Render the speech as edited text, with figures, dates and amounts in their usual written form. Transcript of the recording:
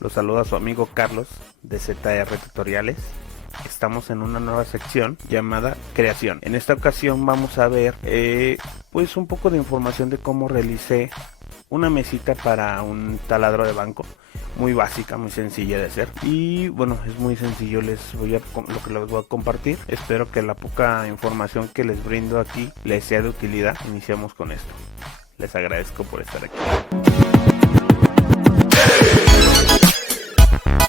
Los saluda su amigo Carlos de ZR Tutoriales. Estamos en una nueva sección llamada creación. En esta ocasión vamos a ver pues un poco de información de cómo realicé una mesita para un taladro de banco. Muy básica, muy sencilla de hacer. Y bueno, es muy sencillo lo que les voy a compartir. Espero que la poca información que les brindo aquí les sea de utilidad. Iniciamos con esto. Les agradezco por estar aquí.